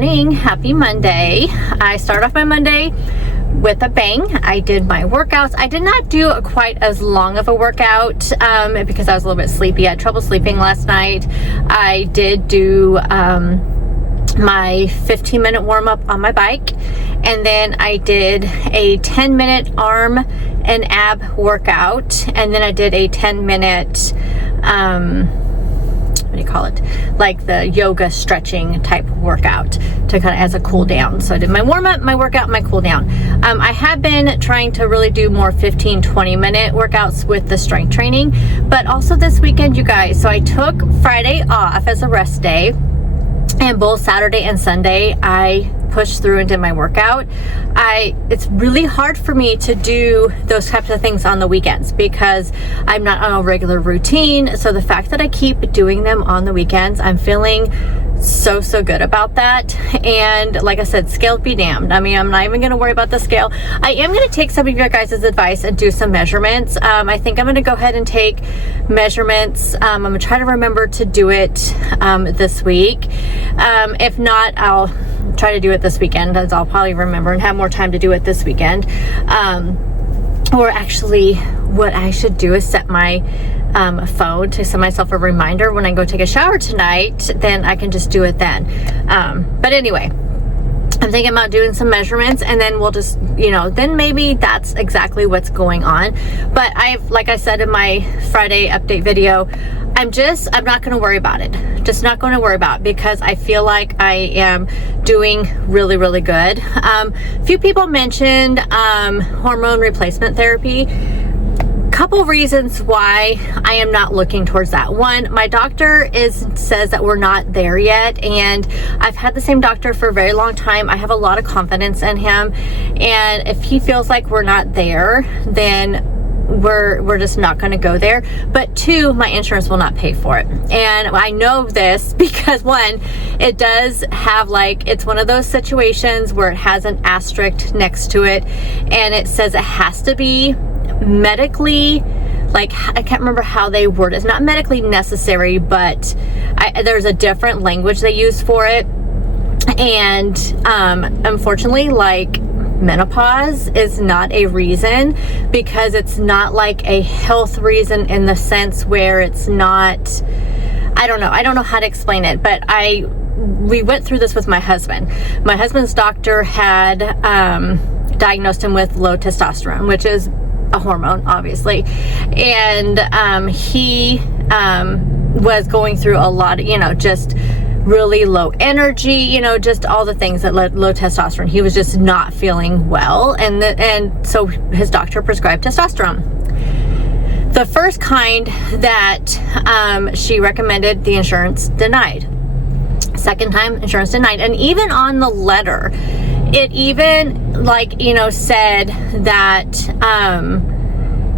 morning. Happy Monday. I start off my Monday with a bang. I did my workouts. I did not do quite as long of a workout because I was a little bit sleepy. I had trouble sleeping last night. I did do my 15-minute warm-up on my bike, and then I did a 10-minute arm and ab workout, and then I did a 10-minute what do you call it, like the yoga stretching type workout to kind of as a cool down. So I did my warm-up, my workout, my cool down. I have been trying to really do more 15-20 minute workouts with the strength training, but also this weekend, you guys, so I took Friday off as a rest day, and both Saturday and Sunday I pushed through and did my workout. It's really hard for me to do those types of things on the weekends because I'm not on a regular routine. So the fact that I keep doing them on the weekends, I'm feeling so good about that. And like I said, scale be damned. I mean, I'm not even going to worry about the scale. I am going to take some of your guys' advice and do some measurements. I think I'm going to go ahead and take measurements. I'm going to try to remember to do it this week. If not, I'll try to do it this weekend, as I'll probably remember and have more time to do it this weekend. Or actually, what I should do is set my phone to send myself a reminder when I go take a shower tonight, then I can just do it then. But anyway, I'm thinking about doing some measurements, and then we'll just, then maybe that's exactly what's going on. But like I said in my Friday update video, I'm not going to worry about it. Just not going to worry about it because I feel like I am doing really good. A few people mentioned hormone replacement therapy. Couple reasons why I am not looking towards that. One, my doctor says that we're not there yet, and I've had the same doctor for a very long time. I have a lot of confidence in him, and if he feels like we're not there, then we're just not going to go there. But two, my insurance will not pay for it, and I know this because one, it does have it's one of those situations where it has an asterisk next to it, and it says it has to be medically, I can't remember how they word it. It's not medically necessary, but there's a different language they use for it. And unfortunately, menopause is not a reason, because it's not a health reason in the sense where it's not, I don't know how to explain it, but we went through this with my husband. My husband's doctor had diagnosed him with low testosterone, which is a hormone, obviously, and he was going through a lot of, just really low energy, just all the things that low testosterone. He was just not feeling well, and so his doctor prescribed testosterone. The first kind that she recommended, the insurance denied. Second time, insurance denied. And even on the letter, it even said that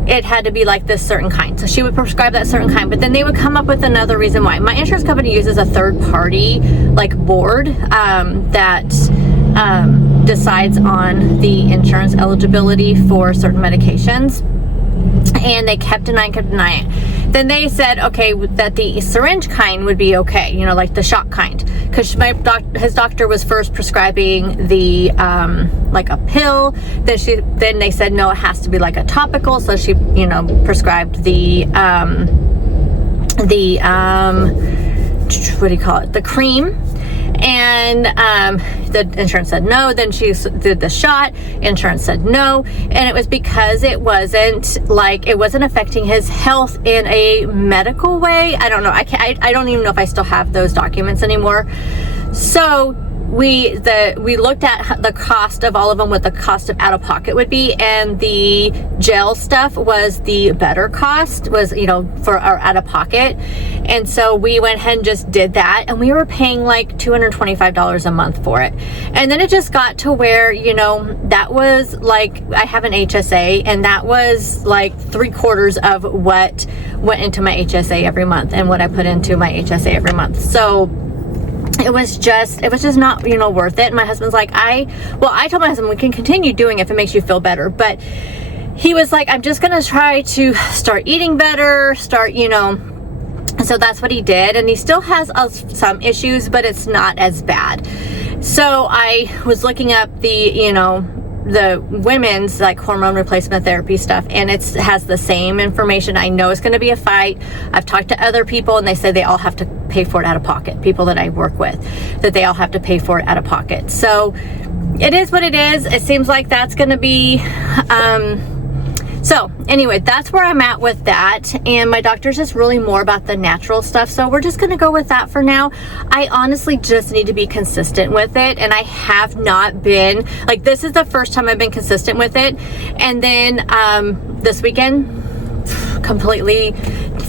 it had to be this certain kind. So she would prescribe that certain kind, but then they would come up with another reason why. My insurance company uses a third party board that decides on the insurance eligibility for certain medications. And they kept denying. Then they said, okay, that the syringe kind would be okay, the shot kind, because his doctor was first prescribing the a pill. Then they said no, it has to be a topical. So she prescribed the what do you call it, the cream. And the insurance said no. Then she did the shot. Insurance said no, and it was because it wasn't affecting his health in a medical way. I don't know. I don't even know if I still have those documents anymore. So we looked at the cost of all of them, what the cost of out of pocket would be, and the gel stuff was the better cost, was for our out of pocket. And so we went ahead and just did that, and we were paying $225 a month for it. And then it just got to where that was I have an HSA, and that was 3/4 of what went into my HSA every month and what I put into my HSA every month. So it was just not, worth it. And my husband's I told my husband we can continue doing it if it makes you feel better. But he was I'm just going to try to start eating better, so that's what he did. And he still has some issues, but it's not as bad. So I was looking up the women's like hormone replacement therapy stuff, and it has the same information. I know it's going to be a fight. I've talked to other people and they say they all have to pay for it out of pocket. People that I work with, that they all have to pay for it out of pocket. So it is what it is. It seems like that's going to be so anyway, that's where I'm at with that. And my doctor's just really more about the natural stuff. So we're just going to go with that for now. I honestly just need to be consistent with it. And I have not been, like, this is the first time I've been consistent with it. And then this weekend, completely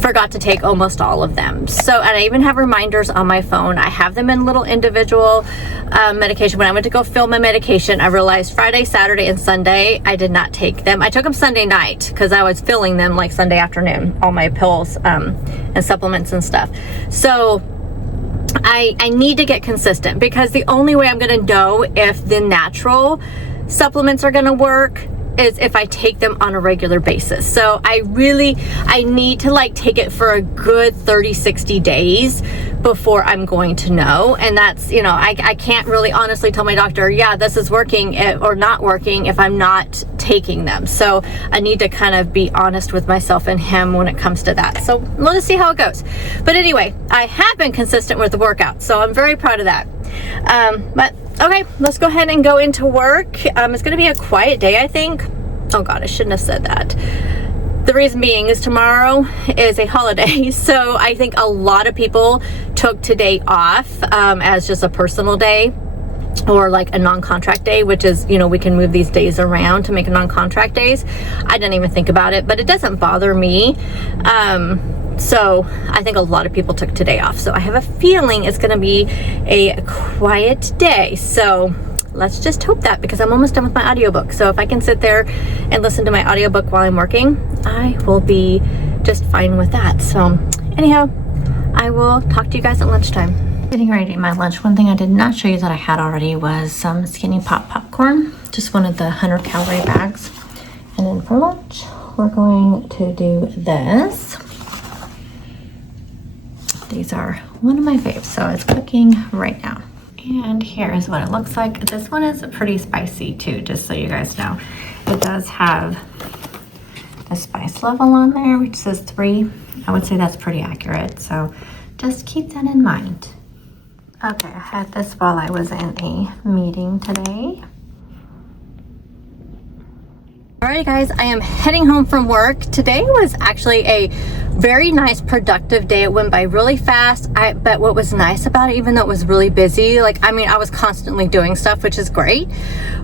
forgot to take almost all of them. So, and I even have reminders on my phone. I have them in little individual medication. When I went to go fill my medication, I realized Friday, Saturday, and Sunday, I did not take them. I took them Sunday night because I was filling them like Sunday afternoon, all my pills and supplements and stuff. So I need to get consistent, because the only way I'm going to know if the natural supplements are going to work is if I take them on a regular basis. So I need to like take it for a good 30-60 days before I'm going to know. And that's, I can't really honestly tell my doctor, yeah, this is working or not working if I'm not taking them. So I need to kind of be honest with myself and him when it comes to that. So we'll just see how it goes. But anyway, I have been consistent with the workout, so I'm very proud of that. But okay, let's go ahead and go into work. It's going to be a quiet day, I think. Oh God, I shouldn't have said that. The reason being is tomorrow is a holiday. So I think a lot of people took today off as just a personal day, or like a non-contract day, which is, we can move these days around to make a non-contract days. I didn't even think about it, but it doesn't bother me. So I think a lot of people took today off. So I have a feeling it's going to be a quiet day. So let's just hope that, because I'm almost done with my audiobook. So if I can sit there and listen to my audiobook while I'm working, I will be just fine with that. So anyhow, I will talk to you guys at lunchtime. Getting ready to eat my lunch. One thing I did not show you that I had already was some Skinny Pop popcorn. Just one of the 100 calorie bags. And then for lunch, we're going to do this. These are one of my faves, so it's cooking right now. And here is what it looks like. This one is pretty spicy too, just so you guys know. It does have the spice level on there, which says 3. I would say that's pretty accurate, so just keep that in mind. Okay, I had this while I was in a meeting today. Alright guys, I am heading home from work. Today was actually a very nice, productive day. It went by really fast. But what was nice about it, even though it was really busy, I was constantly doing stuff, which is great,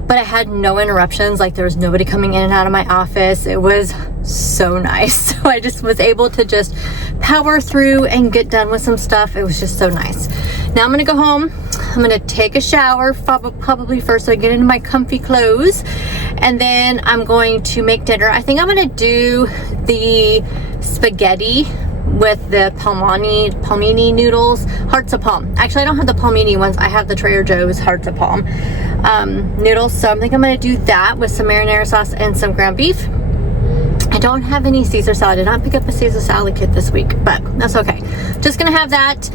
but I had no interruptions. Like, there was nobody coming in and out of my office. It was so nice. So I just was able to just power through and get done with some stuff. It was just so nice. Now I'm gonna go home. I'm gonna take a shower, probably first, so I get into my comfy clothes, and then I'm going to make dinner. I think I'm gonna do the spaghetti with the palmini noodles, hearts of palm. Actually, I don't have the palmini ones. I have the Trader Joe's hearts of palm noodles. So I think I'm gonna do that with some marinara sauce and some ground beef. I don't have any Caesar salad. I did not pick up a Caesar salad kit this week, but that's okay. Just gonna have that.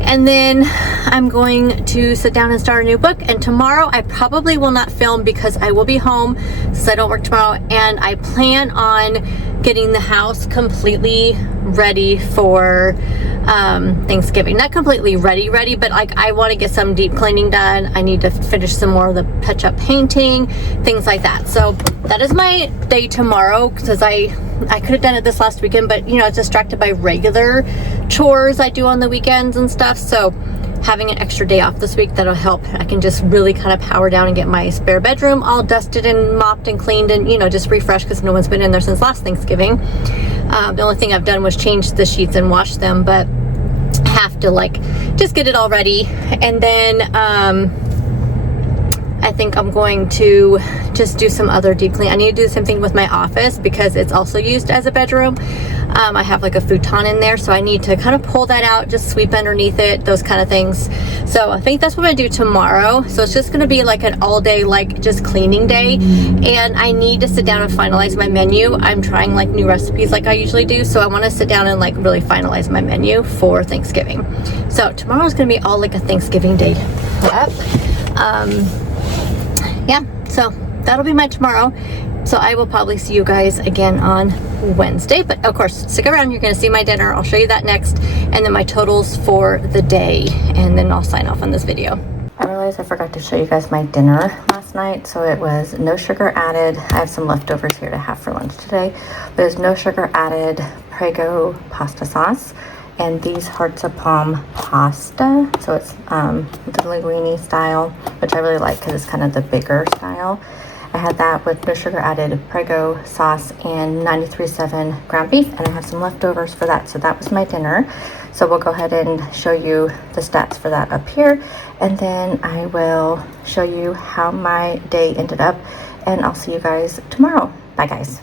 And then I'm going to sit down and start a new book. And tomorrow I probably will not film, because I will be home since I don't work tomorrow. And I plan on getting the house completely ready for Thanksgiving. Not completely ready, but like, I want to get some deep cleaning done. I need to finish some more of the touch-up painting, things like that. So that is my day tomorrow, because I could have done it this last weekend, but I was distracted by regular chores I do on the weekends and stuff. So having an extra day off this week, that'll help. I can just really kind of power down and get my spare bedroom all dusted and mopped and cleaned and, just refreshed, because no one's been in there since last Thanksgiving. The only thing I've done was change the sheets and wash them, but have to just get it all ready. And then I think I'm going to just do some other deep clean. I need to do the same thing with my office, because it's also used as a bedroom. I have like a futon in there, so I need to kind of pull that out, just sweep underneath it, those kind of things. So I think that's what I'm gonna do tomorrow. So it's just gonna be like an all day, just cleaning day. And I need to sit down and finalize my menu. I'm trying new recipes like I usually do. So I wanna sit down and really finalize my menu for Thanksgiving. So tomorrow's gonna be all like a Thanksgiving day prep. Yeah, so that'll be my tomorrow. So I will probably see you guys again on Wednesday, but of course stick around, you're going to see my dinner. I'll show you that next, and then my totals for the day, and then I'll sign off on this video. I realized I forgot to show you guys my dinner last night. So it was no sugar added. I have some leftovers here to have for lunch today. There's no sugar added Prego pasta sauce, and these hearts of palm pasta. So it's the linguine style, which I really like because it's kind of the bigger style. I had that with no sugar added Prego sauce and 93.7 ground beef, and I have some leftovers for that. So that was my dinner. So we'll go ahead and show you the stats for that up here, and then I will show you how my day ended up, and I'll see you guys tomorrow. Bye guys.